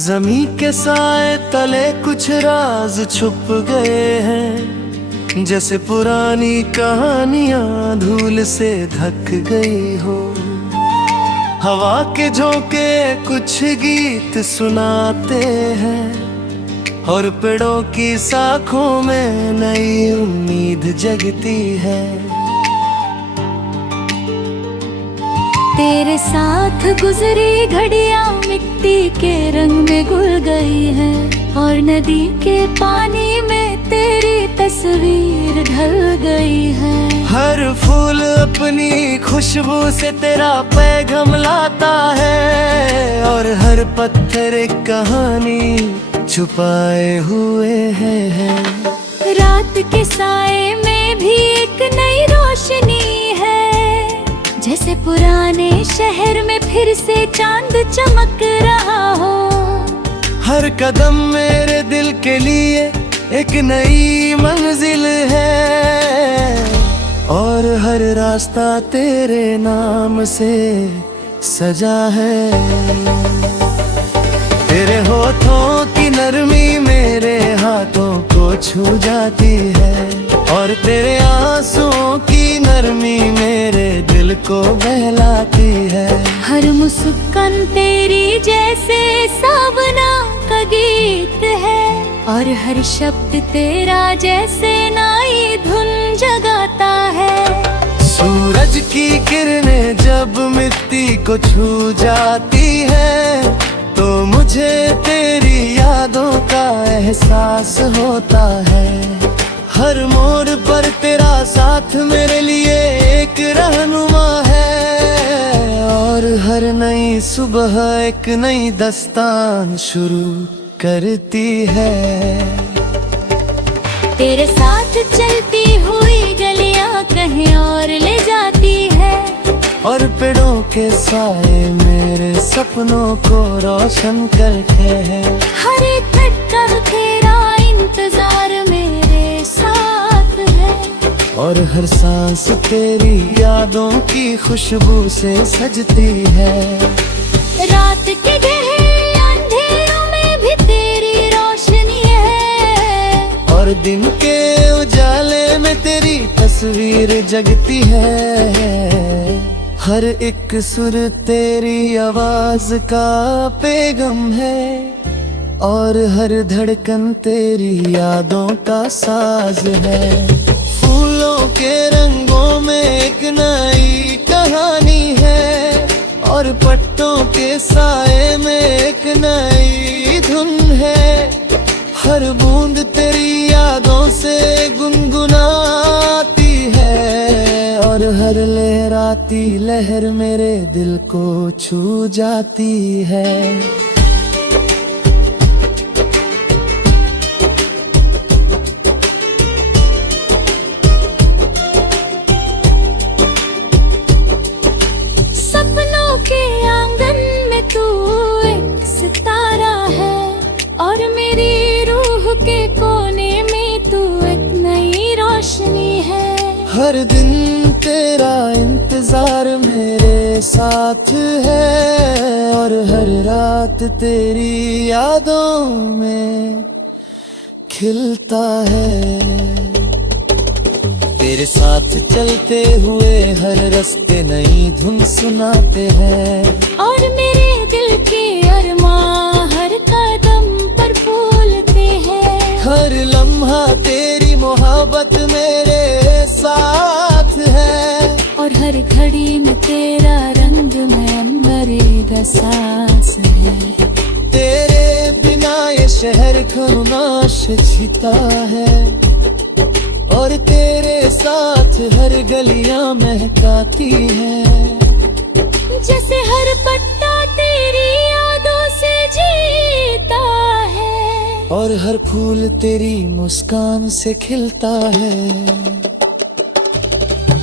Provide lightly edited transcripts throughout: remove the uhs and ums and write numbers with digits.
ज़मीं के साए तले कुछ राज छुप गए हैं, जैसे पुरानी कहानियां धूल से ढक गई हो। हवा के झोंके कुछ गीत सुनाते हैं, और पेड़ों की शाखों में नई उम्मीद जगती है। तेरे साथ गुजरी घड़ियां मिट्टी के रंग में घुल गई है, और नदी के पानी में तेरी तस्वीर ढल गई है। हर फूल अपनी खुशबू से तेरा पैगाम लाता है, और हर पत्थर एक कहानी छुपाए हुए है। रात के साए में भी एक नई रोशनी है, जैसे पुराने शहर में फिर से चांद चमक रहा हो। हर कदम मेरे दिल के लिए एक नई मंजिल है, और हर रास्ता तेरे नाम से सजा है। तेरे होठों की नरमी मेरे हाथों को छू जाती है, और तेरे आंसुओं की नरमी मेरे दिल को बहलाती है। हर मुस्कान तेरी जैसे सावना का गीत है, और हर शब्द तेरा जैसे नई धुन जगाता है। सूरज की किरणें जब मिट्टी को छू जाती है, तो मुझे तेरी यादों का एहसास होता है। हर मोड़ पर तेरा साथ मेरे लिए एक रहनुमा है, और हर नई सुबह एक नई दास्तान शुरू करती है। तेरे साथ चलती हुई गलियां कहीं और ले जाती है, और पेड़ों के साए मेरे सपनों को रोशन करते हैं। हर एक धड़कन तेरा इंतजार मेरे साथ है, और हर सांस तेरी यादों की खुशबू से सजती है। रात के गहरे अंधेरों में भी तेरी रोशनी है, और दिन के उजाले में तेरी तस्वीर जगती है। हर एक सुर तेरी आवाज का पैगाम है, और हर धड़कन तेरी यादों का साज है। फूलों के रंगों में एक नई कहानी है, और पत्तों के साए में एक नई धुन है। हर बूंद तेरी यादों से गुनगुनाती है, और हर लहराती लहर मेरे दिल को छू जाती है। सपनों के आंगन में तू एक सितारा है, और मेरी रूह के कोने में तू एक नई रोशनी है। हर दिन तेरा इंतजार मेरे साथ है, और हर रात तेरी यादों में खिलता है। तेरे साथ चलते हुए हर रास्ते नई धुन सुनाते हैं, और मेरे दिल के अरमां हर कदम पर फूलते हैं। हर लम्हा तेरी मोहब्बत मेरे साथ है, और हर घड़ी में तेरा रंग में मेरी सांस है। तेरे बिना ये शहर खामोश जीता है, और तेरे साथ हर गलियां महकाती है। जैसे हर पत्ता तेरी यादों से जीता है, और हर फूल तेरी मुस्कान से खिलता है।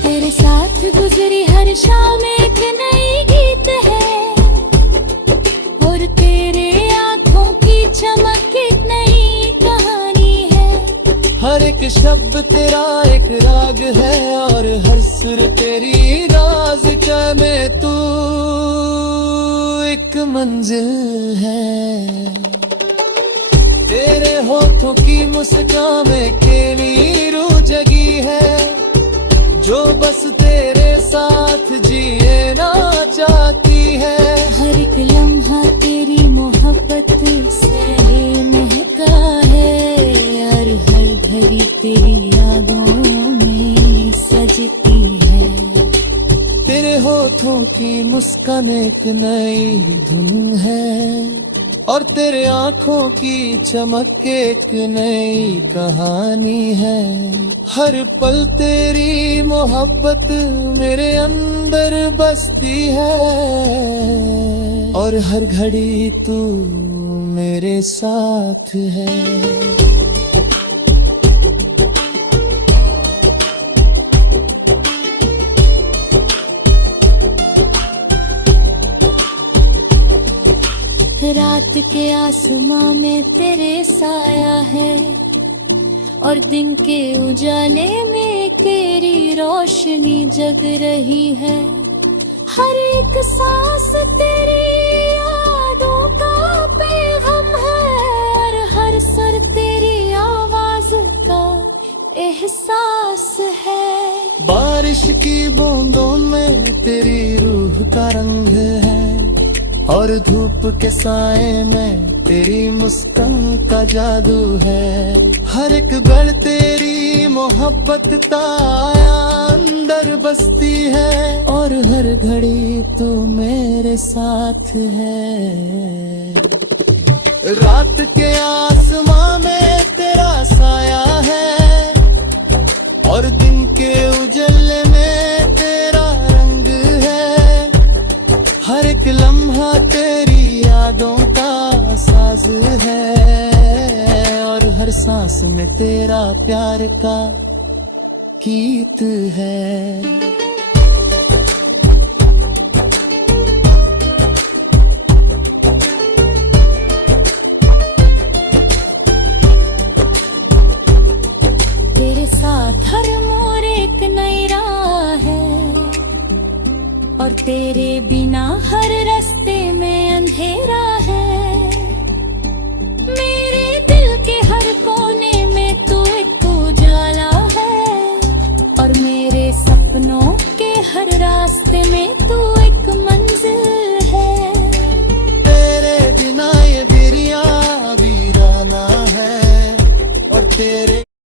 तेरे साथ गुजरी हर शाम एक नई गीत है, और तेरे आँखों की चमक एक नई कहानी है। हर एक शब्द तेरा एक राग है और हर सुर तेरी राज का में तू एक मंजिल है। तेरे होठों की मुस्कान में केली रूह जगी है, जो बस तेरे साथ जिए ना चाहती है। हर एक लम्हा तेरी मोहब्बत से महका है और हर घड़ी तेरी यादों में सजती है। तेरे होठों की मुस्कान एक नई धुन है और तेरे आँखों की चमक एक नई कहानी है। हर पल तेरी मोहब्बत मेरे अंदर बसती है और हर घड़ी तू मेरे साथ है। रात के आसमां में तेरे साया है और दिन के उजाले में तेरी रोशनी जग रही है। हर एक सांस तेरी यादों का पैगाम है और हर सुर तेरी आवाज का एहसास है। बारिश की बूंदों में तेरी रूह का रंग है और धूप के साए में तेरी मुस्कान का जादू है। हर एक गढ़ तेरी मोहब्बत का अंदर बसती है और हर घड़ी तू मेरे साथ है। रात के आसमां में तेरा साया है और दिन के उजले में तेरा रंग है। हर एक लम्हा तेरी यादों का साज है और हर सांस में तेरा प्यार का गीत है।